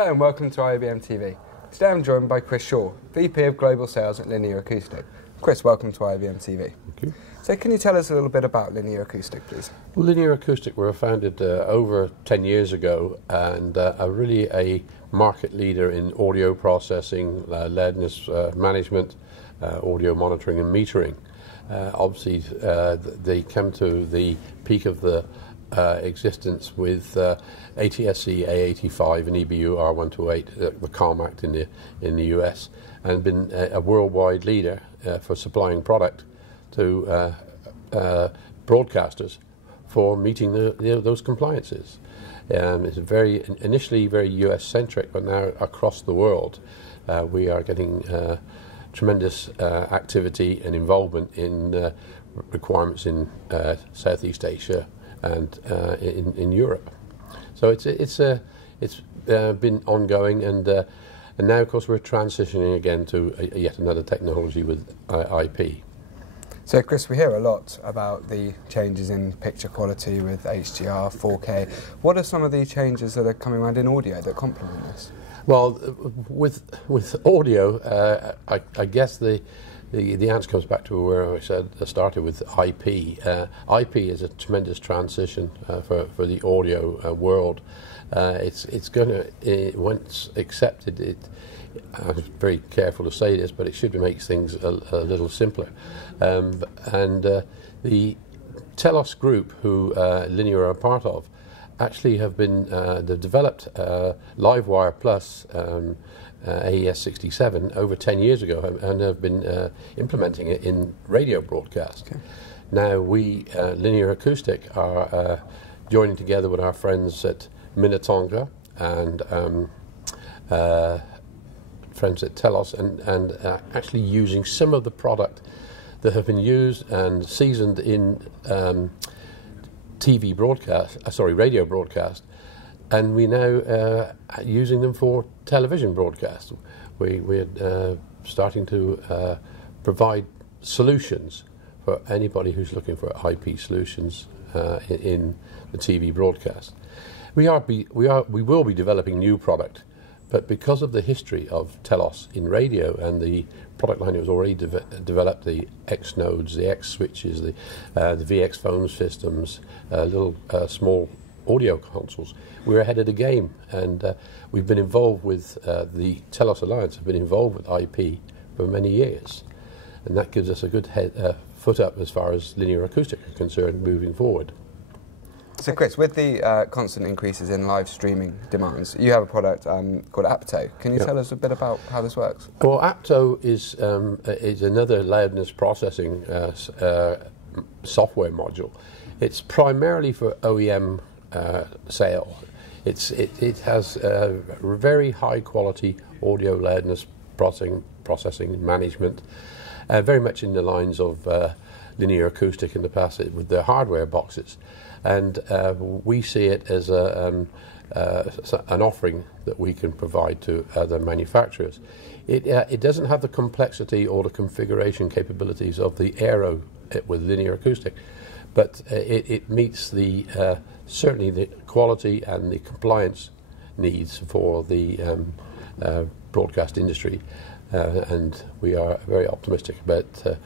Hello and welcome to IABM TV. Today I'm joined by Chris Shaw, VP of Global Sales at Linear Acoustic. Chris, welcome to IABM TV. Thank you. So can you tell us a little bit about Linear Acoustic, please? Well, Linear Acoustic were founded over 10 years ago and are really a market leader in audio processing, loudness management, audio monitoring and metering. Obviously, they come to the peak of the existence with ATSC A85 and EBU R128, the CALM Act in the US, and been a worldwide leader for supplying product to broadcasters for meeting those compliances. It's initially very US centric, but now across the world we are getting tremendous activity and involvement in requirements in Southeast Asia and in Europe. So it's been ongoing, and now of course we're transitioning again to yet another technology with IP. So Chris, we hear a lot about the changes in picture quality with HDR, 4K. What are some of the changes that are coming around in audio that complement this? Well, with audio, I guess the answer comes back to where I started with IP. IP is a tremendous transition for the audio world. It's going to, once accepted, I'm very careful to say this, but it should make things a little simpler. And the Telos group, who Linear are a part of, actually have been they've developed Livewire Plus AES67 over 10 years ago, and have been implementing it in radio broadcast. Okay. Now we, Linear Acoustic, are joining together with our friends at Minnetonka and friends at Telos, and actually using some of the product that have been used and seasoned in TV broadcast, radio broadcast, and we now using them for television broadcast. We're starting to provide solutions for anybody who's looking for IP solutions in the TV broadcast. We will be developing new product, but because of the history of Telos in radio and the product line that was already developed, the X nodes, the X switches, the VX phone systems, little small audio consoles, we're ahead of the game, and we've been involved with the Telos Alliance, have been involved with IP for many years, and that gives us a good foot up as far as Linear Acoustic are concerned moving forward. So Chris, with the constant increases in live streaming demands, you have a product called APTO. Can you tell us a bit about how this works? Well, APTO is another loudness processing software module. It's primarily for OEM sale. It has very high quality audio loudness processing management, very much in the lines of Linear Acoustic in the past with their hardware boxes. And we see it as an offering that we can provide to other manufacturers. It doesn't have the complexity or the configuration capabilities of the Aero with Linear Acoustic, but it meets certainly the quality and the compliance needs for the broadcast industry, and we are very optimistic about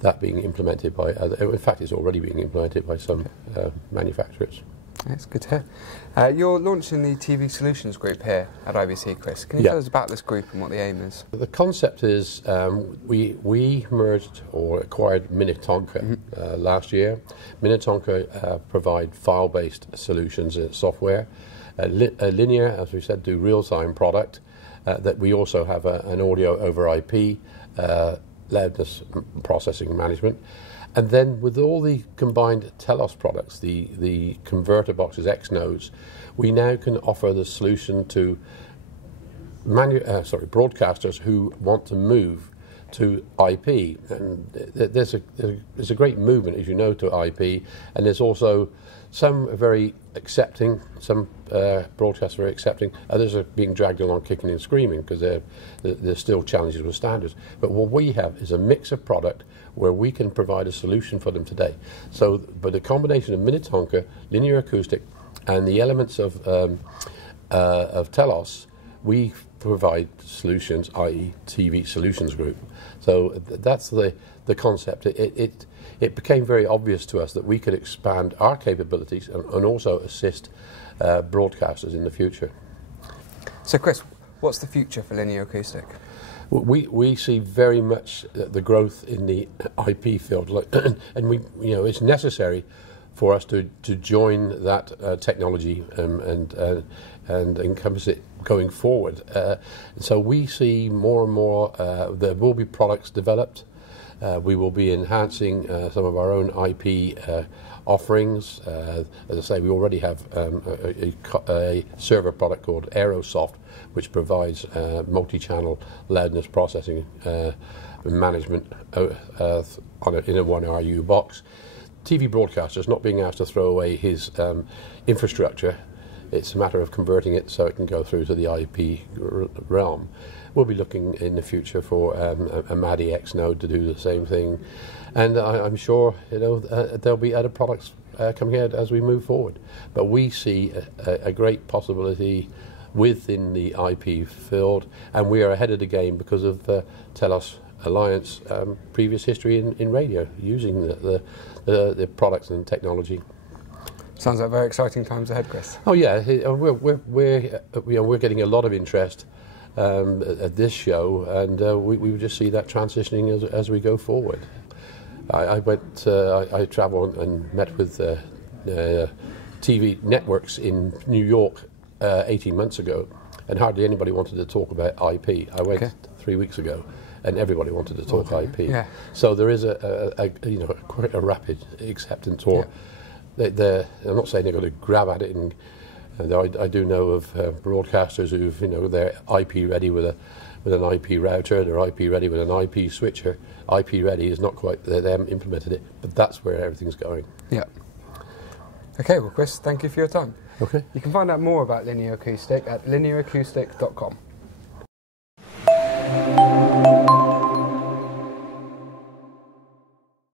that being implemented by other. In fact, it's already being implemented by some manufacturers. That's good to hear. You're launching the TV Solutions Group here at IBC, Chris. Can you tell us about this group and what the aim is? The concept is we merged or acquired Minnetonka last year. Minnetonka provide file-based solutions in software. Linear, as we said, do real-time product. That we also have an audio over IP loudness processing management, and then with all the combined Telos products, the converter boxes, X nodes, we now can offer the solution to broadcasters who want to move to IP. And there's a great movement, as you know, to IP, and there's also some are very accepting, some broadcasters are very accepting, others are being dragged along kicking and screaming because there's still challenges with standards. But what we have is a mix of product where we can provide a solution for them today. So, but a combination of Minnetonka, Linear Acoustic, and the elements of Telos, we provide solutions, i.e. TV Solutions Group. So that's the concept. It became very obvious to us that we could expand our capabilities and also assist broadcasters in the future. So Chris, what's the future for Linear Acoustic? We see very much the growth in the IP field, and it's necessary for us to join that technology and encompass it going forward. So we see more and more there will be products developed. We will be enhancing some of our own IP offerings. As I say, we already have a server product called Aerosoft, which provides multi-channel loudness processing management in a 1 RU box. TV broadcasters not being asked to throw away his infrastructure. It's a matter of converting it so it can go through to the IP realm. We'll be looking in the future for a MADI-X node to do the same thing, and I'm sure there'll be other products coming out as we move forward. But we see a great possibility within the IP field, and we are ahead of the game because of Telos Alliance previous history in radio, using the products and technology. Sounds like very exciting times ahead, Chris. Oh yeah, we're getting a lot of interest at this show, and we just see that transitioning as we go forward. I traveled and met with TV networks in New York 18 months ago, and hardly anybody wanted to talk about IP. I went 3 weeks ago, and everybody wanted to talk IP. Yeah. So there is quite a rapid acceptance. Or I'm not saying they're going to grab at it, and I do know of broadcasters who've they're IP ready with an IP router, they're IP ready with an IP switcher. IP ready is not quite, they haven't implemented it, but that's where everything's going. Yeah. Okay, well Chris, thank you for your time. Okay. You can find out more about Linear Acoustic at linearacoustic.com.